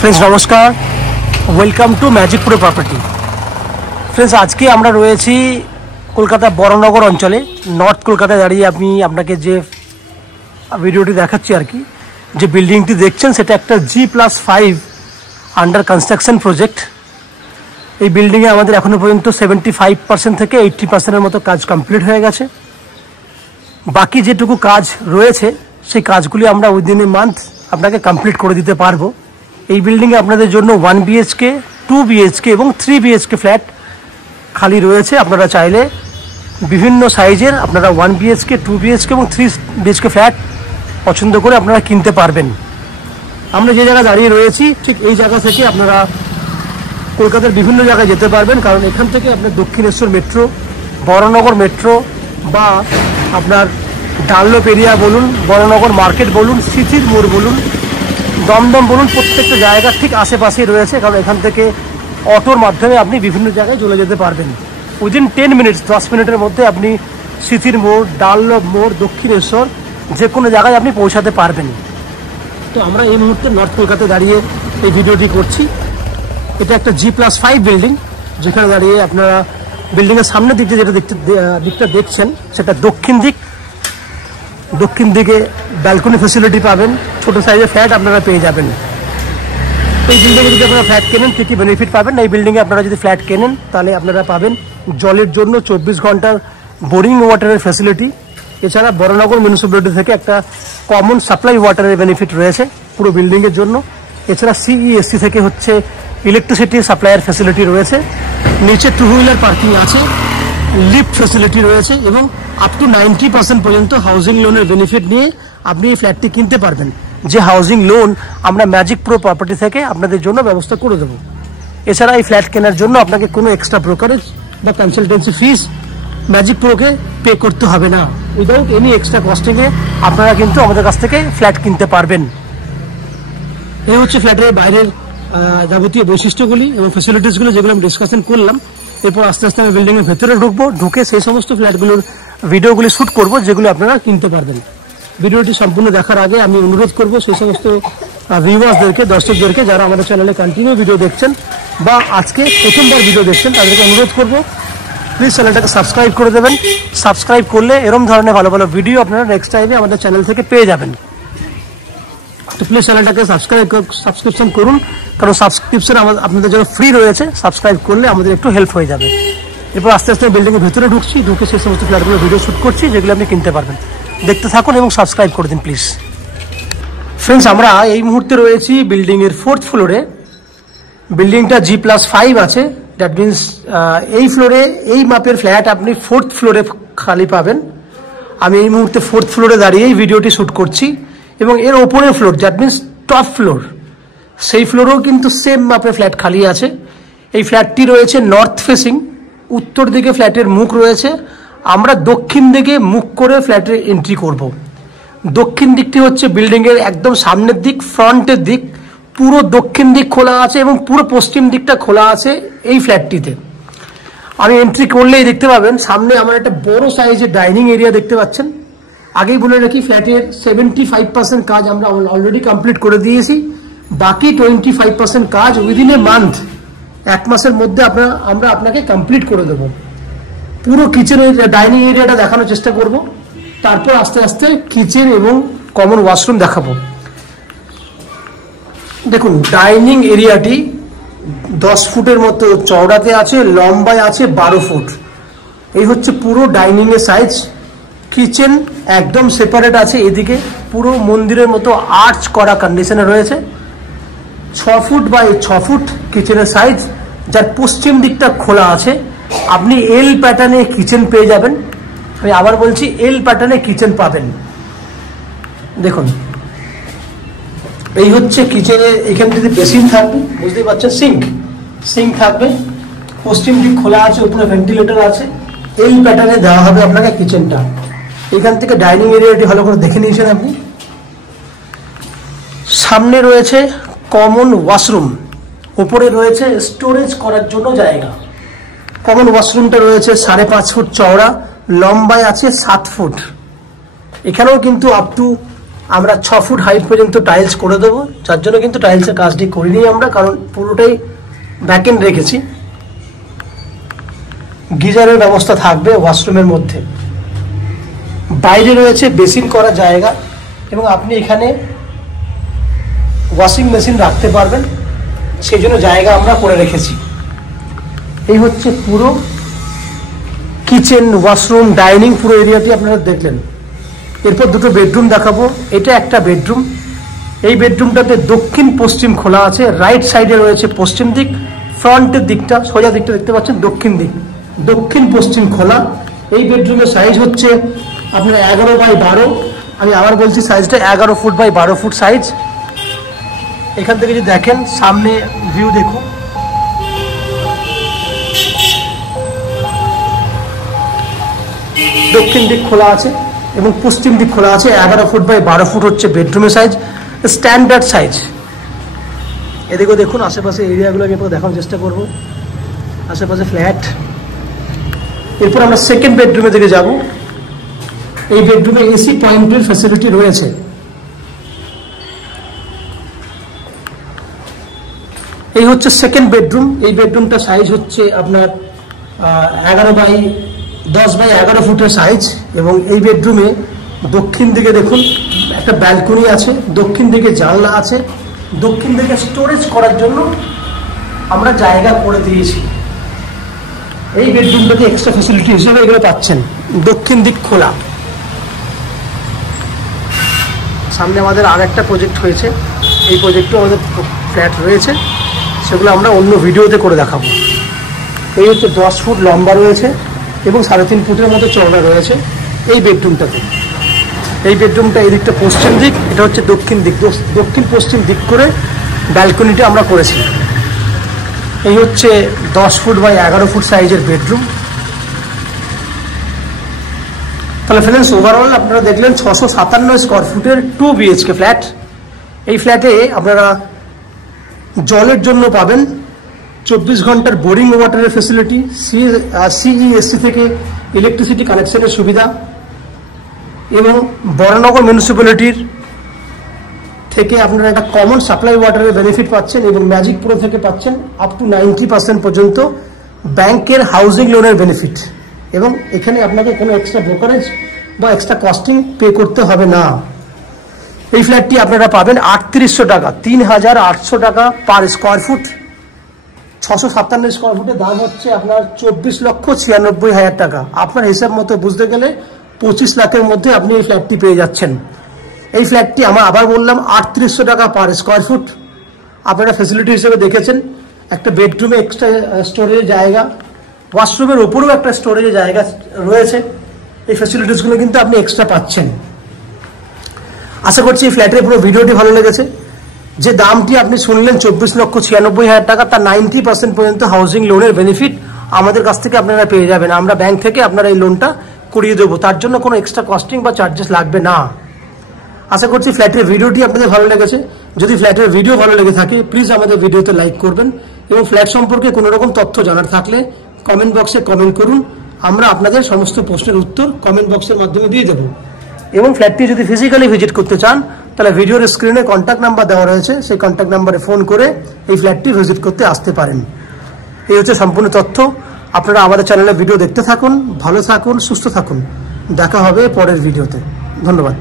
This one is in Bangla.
फ्रेंड्स नमस्कार welcome to magic pro property. Friends आज के আমরা রয়েছি কলকাতা বড়নগর অঞ্চলে নর্থ কলকাতায় দাঁড়িয়ে আমি আপনাকে যে ভিডিওটি দেখাচ্ছি আর কি যে বিল্ডিংটি দেখছেন সেটা একটা G+5 আন্ডার কনস্ট্রাকশন প্রজেক্ট। এই বিল্ডিং এ আমাদের এখনো পর্যন্ত 75% থেকে 80% এর মতো কাজ কমপ্লিট হয়ে গেছে। বাকি যেটুকু কাজ রয়েছে সেই কাজগুলি আমরা উইদিন এ মান্থ আপনাকে কমপ্লিট করে দিতে পারবো। এই বিল্ডিং এ আপনাদের জন্য 1 BHK 2 BHK এবং 3 BHK ফ্ল্যাট খালি রয়েছে। আপনারা চাইলে বিভিন্ন সাইজের আপনারা 1 BHK 2 BHK এবং 3 BHK ফ্ল্যাট পছন্দ করে আপনারা কিনতে পারবেন। আমরা যে জায়গায় দাঁড়িয়ে রয়েছি ঠিক এই জায়গা থেকে আপনারা কলকাতার বিভিন্ন জায়গায় যেতে পারবেন, কারণ এখান থেকে আপনার দক্ষিণেশ্বর মেট্রো, বড়নগর মেট্রো বা আপনার ডানলপ এরিয়া বলুন, বড়নগর মার্কেট বলুন, সিথির মোড় বলুন, দমদম বলুন, প্রত্যেকটা জায়গা ঠিক আশেপাশেই রয়েছে। কারণ এখান থেকে অটোর মাধ্যমে আপনি বিভিন্ন জায়গায় চলে যেতে পারবেন। উইদিন 10 মিনিটস 10 মিনিটের মধ্যে আপনি সিথির মোড়, ডানলপ মোড়, দক্ষিণেশ্বর যে কোনো জায়গায় আপনি পৌঁছাতে পারবেন। তো আমরা এই মুহূর্তে নর্থ কলকাতায় দাঁড়িয়ে এই ভিডিওটি করছি। এটা একটা G+5 বিল্ডিং, যেখানে দাঁড়িয়ে আপনারা বিল্ডিংয়ের সামনের দিকে যেটা দিকটা দেখছেন সেটা দক্ষিণ দিকে ব্যালকনি ফ্যাসিলিটি পাবেন, ছোট সাইজের ফ্ল্যাট আপনারা পেয়ে যাবেন। এই বিল্ডিংয়ে যদি আপনারা ফ্ল্যাট কেনেন কী কী বেনিফিট পাবেন? এই বিল্ডিংয়ে আপনারা যদি ফ্ল্যাট কেনেন তাহলে আপনারা পাবেন জলের জন্য 24 ঘন্টার বোরিং ওয়াটারের ফ্যাসিলিটি। এছাড়া বড়নগর মিউনিসিপ্যালিটি থেকে একটা কমন সাপ্লাই ওয়াটারের বেনিফিট রয়েছে পুরো বিল্ডিংয়ের জন্য। এছাড়া CESC থেকে হচ্ছে ইলেকট্রিসিটি সাপ্লাইয়ের ফ্যাসিলিটি রয়েছে। নিচে 2 হুইলার পার্কিং আছে, লিফট ফ্যাসিলিটি রয়েছে এবং আপ টু 90% পর্যন্ত হাউজিং লোনের বেনিফিট নিয়ে আপনি এই ফ্ল্যাটটি কিনতে পারবেন, যে হাউজিং লোন আমরা ম্যাজিক প্রো প্রপার্টি থেকে আপনাদের জন্য ব্যবস্থা করে দেবো। এছাড়া এই ফ্ল্যাট কেনার জন্য আপনাকে কোনো এক্সট্রা ব্রোকারেজ বা কনসালটেন্সি ফিস ম্যাজিক প্রোকে পে করতে হবে না। উইদাউট এনি এক্সট্রা কস্টিংয়ে আপনারা কিন্তু আমাদের কাছ থেকে ফ্ল্যাট কিনতে পারবেন। এই হচ্ছে ফ্ল্যাটের বাইরের যাবতীয় বৈশিষ্ট্যগুলি এবং ফ্যাসিলিটিসগুলো যেগুলো আমি ডিসকাশন করলাম। এরপর আস্তে আস্তে আমি বিল্ডিংয়ের ভেতরে ঢুকবো, ঢুকে সেই সমস্ত ফ্ল্যাটগুলোর ভিডিওগুলি শ্যুট করবো যেগুলো আপনারা কিনতে পারবেন। ভিডিওটি সম্পূর্ণ দেখার আগে আমি অনুরোধ করব সেই সমস্ত ভিউয়ার্সদেরকে, দর্শকদেরকে যারা আমাদের চ্যানেলে কন্টিনিউ ভিডিও দেখছেন বা আজকে প্রথমবার ভিডিও দেখছেন তাদেরকে অনুরোধ করব প্লিজ চ্যানেলটাকে সাবস্ক্রাইব করে দেবেন। সাবস্ক্রাইব করলে এরকম ধরনের ভালো ভালো ভিডিও আপনারা নেক্সট টাইমে আমাদের চ্যানেল থেকে পেয়ে যাবেন। তো প্লিজ চ্যানেলটাকে সাবস্ক্রিপশন করুন, কারণ সাবস্ক্রিপশন আপনাদের জন্য ফ্রি রয়েছে। সাবস্ক্রাইব করলে আমাদের একটু হেল্প হয়ে যাবে। এরপর আস্তে আস্তে বিল্ডিংয়ের ভেতরে ঢুকছি, ঢুকে সেই সমস্ত ফ্ল্যাটগুলো ভিডিও শ্যুট করছি যেগুলো আপনি কিনতে পারবেন। দেখতে থাকুন এবং সাবস্ক্রাইব করে দিন প্লিজ। ফ্রেন্ডস আমরা এই মুহূর্তে রয়েছি বিল্ডিংয়ের 4th ফ্লোরে। বিল্ডিংটা G+5 আছে, দ্যাট মিনস এই ফ্লোরে এই মাপের ফ্ল্যাট আপনি 4th ফ্লোরে খালি পাবেন। আমি এই মুহূর্তে 4th ফ্লোরে দাঁড়িয়ে এই ভিডিওটি শ্যুট করছি এবং এর ওপরের floor that means top floor, সেই ফ্লোরেও কিন্তু সেম মাপের ফ্ল্যাট খালি আছে। এই ফ্ল্যাটটি রয়েছে নর্থ ফেসিং, উত্তর দিকে ফ্ল্যাটের মুখ রয়েছে। আমরা দক্ষিণ দিকে মুখ করে ফ্ল্যাটের এন্ট্রি করব। দক্ষিণ দিকটি হচ্ছে বিল্ডিংয়ের একদম সামনের দিক, ফ্রন্টের দিক। পুরো দক্ষিণ দিক খোলা আছে এবং পুরো পশ্চিম দিকটা খোলা আছে এই ফ্ল্যাটটিতে। আমি এন্ট্রি করলেই দেখতে পাবেন সামনে আমার একটা বড় সাইজের ডাইনিং এরিয়া দেখতে পাচ্ছেন। আগেই বলে রাখি ফ্ল্যাটের 75% কাজ আমরা অলরেডি কমপ্লিট করে দিয়েছি। বাকি 25% কাজ উইদিন এ মান্থ, 1 মাসের মধ্যে আমরা আপনাকে কমপ্লিট করে দেবো। পুরো কিচেনের ডাইনিং এরিয়াটা দেখানোর চেষ্টা করব, তারপর আস্তে আস্তে কিচেন এবং কমন ওয়াশরুম দেখাবো। দেখুন ডাইনিং এরিয়াটি 10 ফুটের মতো চওড়াতে আছে, লম্বায় আছে 12 ফুট। এই হচ্ছে পুরো ডাইনিং এর সাইজ। কিচেন একদম সেপারেট আছে, এদিকে পুরো মন্দিরের মতো আর্চ করা কন্ডিশনে রয়েছে। 6 ফুট বাই 6 ফুট কিচেনের সাইজ, যার পশ্চিম দিকটা খোলা আছে। আপনি এল প্যাটার্নে কিচেন পেয়ে যাবেন। আমি আবার বলছি এল প্যাটার্নে কিচেন পাবেন। দেখুন এই হচ্ছে কিচেনে, এখানে যদি বেসিন থাকবে বুঝতেই পারছেন, সিঙ্ক থাকবে, পশ্চিম দিক খোলা আছে, উপরে ভেন্টিলেটর আছে। এল প্যাটার্নে দেওয়া হবে আপনাকে কিচেনটা। এখান থেকে ডাইনিং এরিয়াটি ভালো করে দেখে নিয়েছেন আপনি। সামনে রয়েছে কমন ওয়াশরুম, উপরে রয়েছে স্টোরেজ করার জন্য জায়গা। কমন ওয়াশরুমটা রয়েছে 5.5 ফুট চওড়া, লম্বায় আছে 7 ফুট। এখানেও কিন্তু আপ টু আমরা 6 ফুট হাইট পর্যন্ত টাইলস করে দেবো, যার জন্য কিন্তু টাইলসের কাজটি করিনি আমরা, কারণ পুরোটাই ব্যাক এন্ড রেখেছি। গিজারের ব্যবস্থা থাকবে ওয়াশরুমের মধ্যে, বাইরে রয়েছে বেসিন করার জায়গা এবং আপনি এখানে ওয়াশিং মেশিন রাখতে পারবেন, সেই জন্য জায়গা আমরা করে রেখেছি। এই হচ্ছে পুরো কিচেন, ওয়াশরুম, ডাইনিং পুরো এরিয়াটি আপনারা দেখলেন। এরপর দুটো বেডরুম দেখাবো। এটা একটা বেডরুম, এই বেডরুমটাতে দক্ষিণ পশ্চিম খোলা আছে, রাইট সাইডে রয়েছে পশ্চিম দিক, ফ্রন্টের দিকটা সোজা দিকটা দেখতে পাচ্ছেন দক্ষিণ দিক, দক্ষিণ পশ্চিম খোলা। এই বেডরুমের সাইজ হচ্ছে আপনার 11x12, আমি আবার বলছি সাইজটা 11 ফুট বাই 12 ফুট সাইজ। এখান থেকে যদি দেখেন সামনে ভিউ দেখুন, দক্ষিণ দিক খোলা আছে এবং পশ্চিম দিক খোলা আছে। 11 ফুট বাই 12 ফুট হচ্ছে বেডরুমের সাইজ, স্ট্যান্ডার্ড সাইজ। এদিকেও দেখুন, আশেপাশে এরিয়াগুলো আমি আপনাকে দেখানোর চেষ্টা করব, আশেপাশে ফ্ল্যাট। এরপর আমরা সেকেন্ড বেডরুমের দিকে যাব। এই বেডরুমে এসি পয়েন্টের ফ্যাসিলিটি রয়েছে। এই হচ্ছে সেকেন্ড বেডরুম। এই বেডরুমটা সাইজ হচ্ছে আপনার 10x11 ফুটের সাইজ এবং এই বেডরুমে দক্ষিণ দিকে দেখুন একটা ব্যালকনি আছে, দক্ষিণ দিকে জানলা আছে, দক্ষিণ দিকে স্টোরেজ করার জন্য আমরা জায়গা করে দিয়েছি। এই বেডরুমটাতে এক্সট্রা ফ্যাসিলিটি হিসেবে এগুলো পাচ্ছেন, দক্ষিণ দিক খোলা। সামনে আমাদের আর একটা প্রজেক্ট হয়েছে, এই প্রজেক্টও আমাদের ফ্ল্যাট রয়েছে, সেগুলো আমরা অন্য ভিডিওতে করে দেখাবো। এই হচ্ছে 10 ফুট লম্বা রয়েছে এবং 3.5 ফুটের মতো চওড়া রয়েছে এই বেডরুমটাতে। এই বেডরুমটা এই দিকটা পশ্চিম দিক, এটা হচ্ছে দক্ষিণ দিক, দক্ষিণ পশ্চিম দিক করে ব্যালকনিটা আমরা করেছি। এই হচ্ছে 10 ফুট বাই 11 ফুট সাইজের বেডরুম। তাহলে ফ্রেন্ডস, ওভারঅল আপনারা দেখলেন 657 স্কোয়ার ফুটের 2 BHK ফ্ল্যাট। এই ফ্ল্যাটে আপনারা জলের জন্য পাবেন 24 ঘন্টার বোরিং ওয়াটারের ফেসিলিটি, CESC থেকে ইলেকট্রিসিটি কানেকশনের সুবিধা এবং বরানগর মিউনিসিপ্যালিটির থেকে আপনারা একটা কমন সাপ্লাই ওয়াটারের বেনিফিট পাচ্ছেন এবং ম্যাজিক প্রো থেকে পাচ্ছেন আপ টু 90% পর্যন্ত ব্যাংকের হাউজিং লোনের বেনিফিট। এবং এখানে আপনাকে কোনো এক্সট্রা ব্রোকারেজ বা এক্সট্রা কস্টিং পে করতে হবে না। এই ফ্ল্যাটটি আপনারা পাবেন 3800 টাকা, 3800 টাকা পার স্কোয়ার ফুট। 657 স্কোয়ার ফুটের দাম হচ্ছে আপনার 24,96,500 টাকা। আপনার হিসাব মতো বুঝতে গেলে 25 লাখের মধ্যে আপনি এই ফ্ল্যাটটি পেয়ে যাচ্ছেন। এই ফ্ল্যাটটি আমার আবার বললাম 3800 টাকা পার স্কোয়ার ফুট। আপনারা ফ্যাসিলিটি হিসেবে দেখেছেন একটা বেডরুমে এক্সট্রা স্টোরেজের জায়গা, ওয়াশরুমের ওপরেও একটা স্টোরেজের জায়গা রয়েছে। এই ফ্যাসিলিটিসগুলো কিন্তু আপনি এক্সট্রা পাচ্ছেন। আশা করছি এই ফ্ল্যাটের পুরো ভিডিওটি ভালো লেগেছে। যে দামটি আপনি শুনলেন 24,96,500 টাকা, তার 90% পর্যন্ত হাউজিং লোনের বেনিফিট আমাদের কাছ থেকে আপনারা পেয়ে যাবেন। আমরা ব্যাংক থেকে আপনারা এই লোনটা করিয়ে দেবো, তার জন্য কোনো এক্সট্রা কস্টিং বা চার্জেস লাগবে না। আশা করছি ফ্ল্যাটের ভিডিওটি আপনাদের ভালো লেগেছে। যদি ফ্ল্যাটের ভিডিও ভালো লেগে থাকে প্লিজ আমাদের ভিডিওতে লাইক করবেন এবং ফ্ল্যাট সম্পর্কে কোনো রকম তথ্য জানার থাকলে কমেন্ট বক্সে কমেন্ট করুন। আমরা আপনাদের সমস্ত প্রশ্নের উত্তর কমেন্ট বক্সের মাধ্যমে দিয়ে দেবো। এবং ফ্ল্যাটটি যদি ফিজিক্যালি ভিজিট করতে চান তাহলে ভিডিওর স্ক্রিনে কন্ট্যাক্ট নাম্বার দেওয়া রয়েছে, সেই কন্ট্যাক্ট নাম্বারে ফোন করে এই ফ্ল্যাটটি ভিজিট করতে আসতে পারেন। এই হচ্ছে সম্পূর্ণ তথ্য। আপনারা আমাদের চ্যানেলে ভিডিও দেখতে থাকুন, ভালো থাকুন, সুস্থ থাকুন। দেখা হবে পরের ভিডিওতে। ধন্যবাদ।